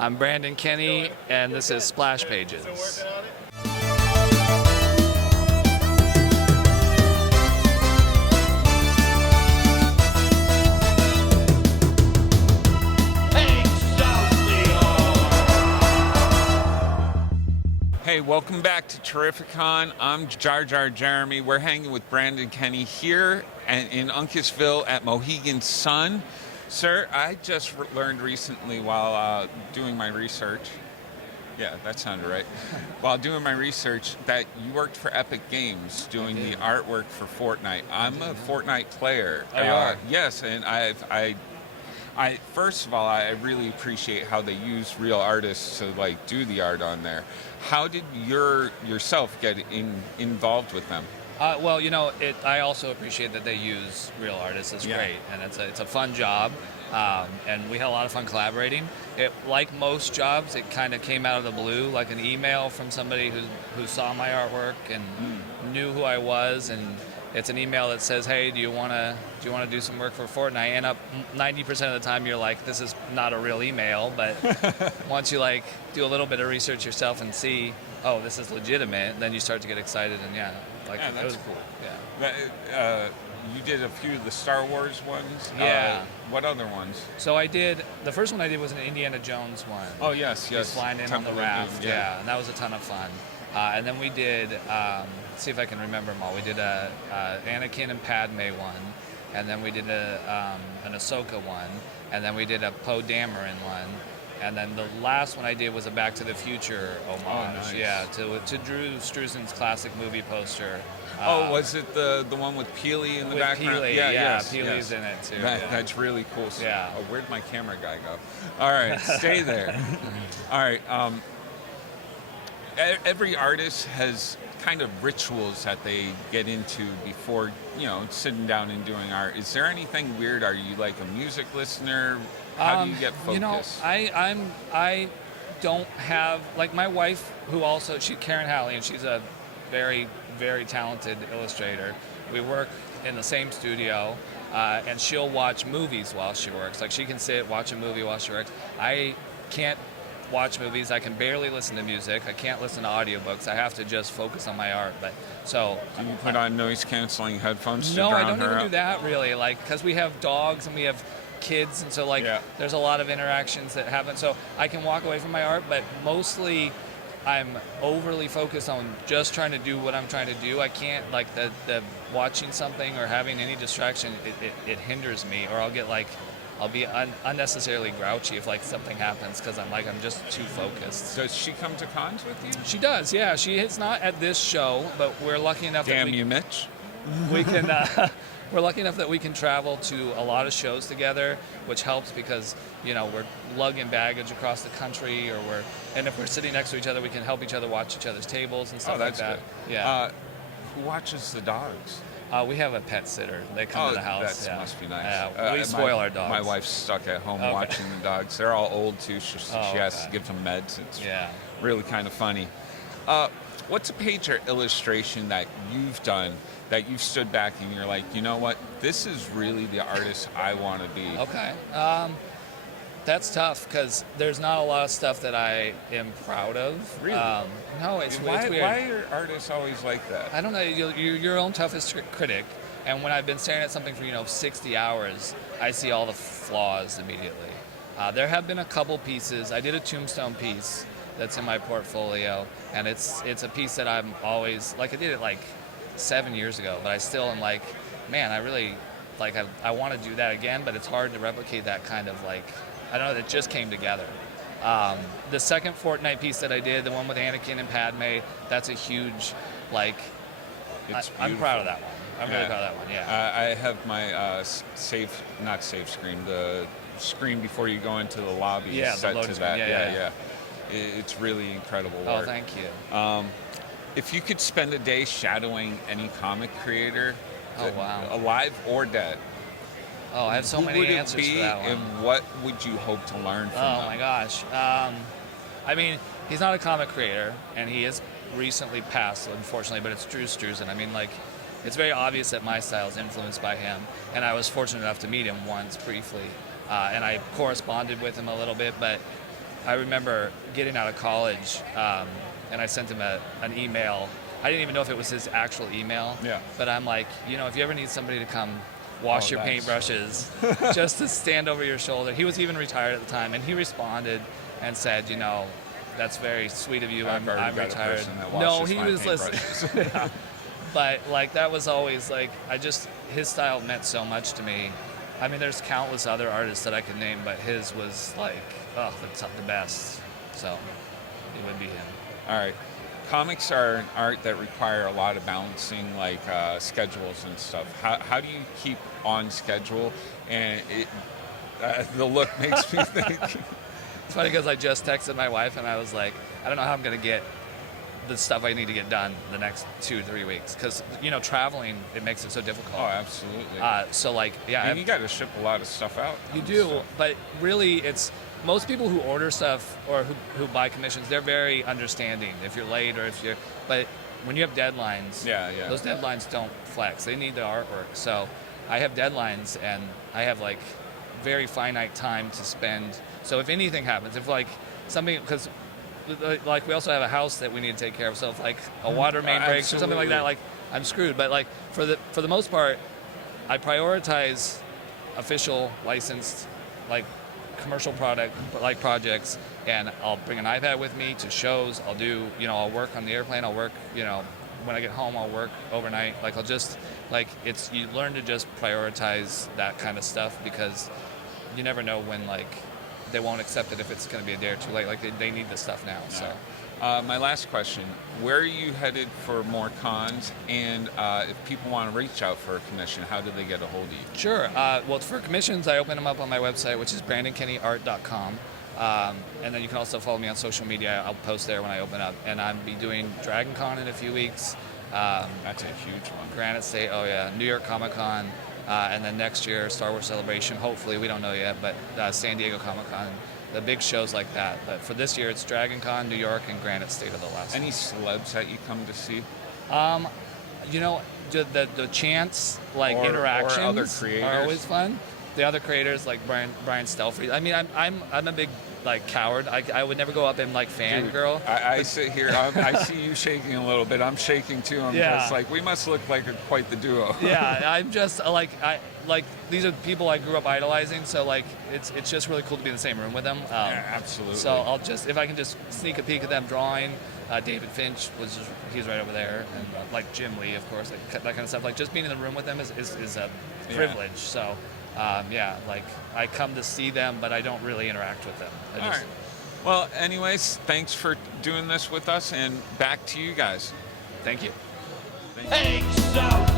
I'm Brandon Kenney, and this is Splash Pages. Hey, welcome back to Terrificon. I'm Jar Jar Jeremy. We're hanging with Brandon Kenney here in Uncasville at Mohegan Sun. Sir, I just learned recently while doing my research, yeah, that sounded right, while doing my research that you worked for Epic Games doing the artwork for Fortnite. I'm a Fortnite player. Oh, you are? Yes, and I first of all, I really appreciate how they use real artists to like do the art on there. How did yourself get involved with them? Well, you know, I also appreciate that they use real artists. It's great, and it's a fun job, and we had a lot of fun collaborating. Like most jobs, it kind of came out of the blue, like an email from somebody who saw my artwork and knew who I was, and it's an email that says, "Hey, do you want to do some work for Fortnite?" And 90% of the time, you're like, "This is not a real email," but once you like do a little bit of research yourself and see, "Oh, this is legitimate," then you start to get excited, and that's was cool. Yeah. You did a few of the Star Wars ones. Yeah. What other ones? So the first one I did was an Indiana Jones one. Oh yes. He's flying in on the raft. Yeah, and that was a ton of fun. And then we did. See if I can remember them all. We did a Anakin and Padmé one, and then we did an Ahsoka one, and then we did a Poe Dameron one, and then the last one I did was a Back to the Future homage. Oh, nice. Yeah, to Drew Struzan's classic movie poster. Was it the one with Peely in the with background? Peely, Peely's in it too. That's really cool. Yeah. Oh, where'd my camera guy go? All right, stay there. All right. Every artist has kind of rituals that they get into before, sitting down and doing art. Is there anything weird? Are you like a music listener? How do you get focused? I don't have, like, my wife, who also, Karen Halley, and she's a very, very talented illustrator. We work in the same studio, and she'll watch movies while she works. Like, she can sit, watch a movie while she works. I can't watch movies. I can barely listen to music. I can't listen to audiobooks. I have to just focus on my art. But so do you put on noise canceling headphones to drown her? No, I don't even out? do that really. Like, because we have dogs and we have kids, and so there's a lot of interactions that happen. So I can walk away from my art, but mostly I'm overly focused on just trying to do what I'm trying to do. I can't, like, the watching something or having any distraction. It hinders me, or I'll be unnecessarily grouchy if like something happens because I'm just too focused. Does she come to cons with you? She does, yeah. She is not at this show, but we're lucky enough. Damn you, Mitch. We can. We're lucky enough that we can travel to a lot of shows together, which helps because we're lugging baggage across the country, and if we're sitting next to each other, we can help each other watch each other's tables and stuff like that. Good. Yeah. Who watches the dogs? We have a pet sitter. They come to the house. That must be nice. We spoil our dogs. My wife's stuck at home watching the dogs. They're all old too. She has to give them meds. It's really kind of funny. What's a page or illustration that you've done that you've stood back and you're like, you know what? This is really the artist I want to be. Okay. That's tough because there's not a lot of stuff that I am proud of. Really? No, it's weird. Why are artists always like that? I don't know. You're your own toughest critic, and when I've been staring at something for 60 hours, I see all the flaws immediately. There have been a couple pieces. I did a Tombstone piece that's in my portfolio, and it's a piece that I'm always like. I did it like 7 years ago, but I still am like, man, I really like. I want to do that again, but it's hard to replicate that kind of like. I don't know, that just came together. The second Fortnite piece that I did, the one with Anakin and Padmé, that's a huge, I'm proud of that one. I'm really proud of that one, yeah. I have my not safe screen, the screen before you go into the lobby set to that. Yeah. It's really incredible work. Oh, thank you. If you could spend a day shadowing any comic creator, alive or dead, I have so many answers for that one. And what would you hope to learn from them? Oh my gosh. I mean, he's not a comic creator, and he is recently passed, unfortunately, but it's Drew Struzan. I mean, like, it's very obvious that my style is influenced by him, and I was fortunate enough to meet him once briefly, and I corresponded with him a little bit, but I remember getting out of college, and I sent him an email. I didn't even know if it was his actual email. Yeah. But I'm like, if you ever need somebody to come wash your paintbrushes, just to stand over your shoulder. He was even retired at the time, and he responded and said, that's very sweet of you. I'm retired. No, he was listening. Yeah. But like that was always like his style meant so much to me. I mean, there's countless other artists that I could name, but his was like, the best. So it would be him. All right. Comics are an art that require a lot of balancing, like schedules and stuff. How do you keep on schedule? And the look makes me think. It's funny because I just texted my wife and I was like, I don't know how I'm going to get the stuff I need to get done the next 2-3 weeks because traveling, it makes it so difficult. Oh, absolutely. So like, yeah, and you got to ship a lot of stuff out. You do, but really, it's most people who order stuff or who buy commissions. They're very understanding if you're late or if you're. But when you have deadlines, those deadlines don't flex. They need the artwork. So I have deadlines and I have like very finite time to spend. So if anything happens, if like something because. Like we also have a house that we need to take care of. So if like a water main breaks or something like that, like I'm screwed. But like for the most part, I prioritize official licensed like commercial projects, and I'll bring an iPad with me to shows. I'll do I'll work on the airplane. I'll work when I get home. I'll work overnight. Like I'll just like you learn to just prioritize that kind of stuff because you never know when like. They won't accept it if it's going to be a day or two late. Like they need this stuff now. So, my last question: where are you headed for more cons? And if people want to reach out for a commission, how do they get a hold of you? Sure. Well, for commissions, I open them up on my website, which is brandonkennyart.com. And then you can also follow me on social media. I'll post there when I open up. And I'll be doing Dragon Con in a few weeks. That's a huge one. Granite State. Oh yeah, New York Comic Con. And then next year, Star Wars Celebration, hopefully, we don't know yet, but San Diego Comic-Con, the big shows like that. But for this year, it's Dragon Con, New York, and Granite State are the last Any ones. celebs that you come to see? The chance, like, or interactions other creators. Are always fun. The other creators, like Brian Stelfreeze. I mean, I'm a big, like, coward. I would never go up and, like, fangirl. I sit here, I see you shaking a little bit. I'm shaking, too. I'm just like, we must look like quite the duo. Yeah, I'm just, these are people I grew up idolizing, so, like, it's just really cool to be in the same room with them. Yeah, absolutely. So I'll just, if I can just sneak a peek at them drawing, David Finch he's right over there, and, like, Jim Lee, of course, like, that kind of stuff. Like, just being in the room with them is a privilege, so... like I come to see them, but I don't really interact with them. All right. Well, anyways, thanks for doing this with us, and back to you guys. Thank you. Thank you.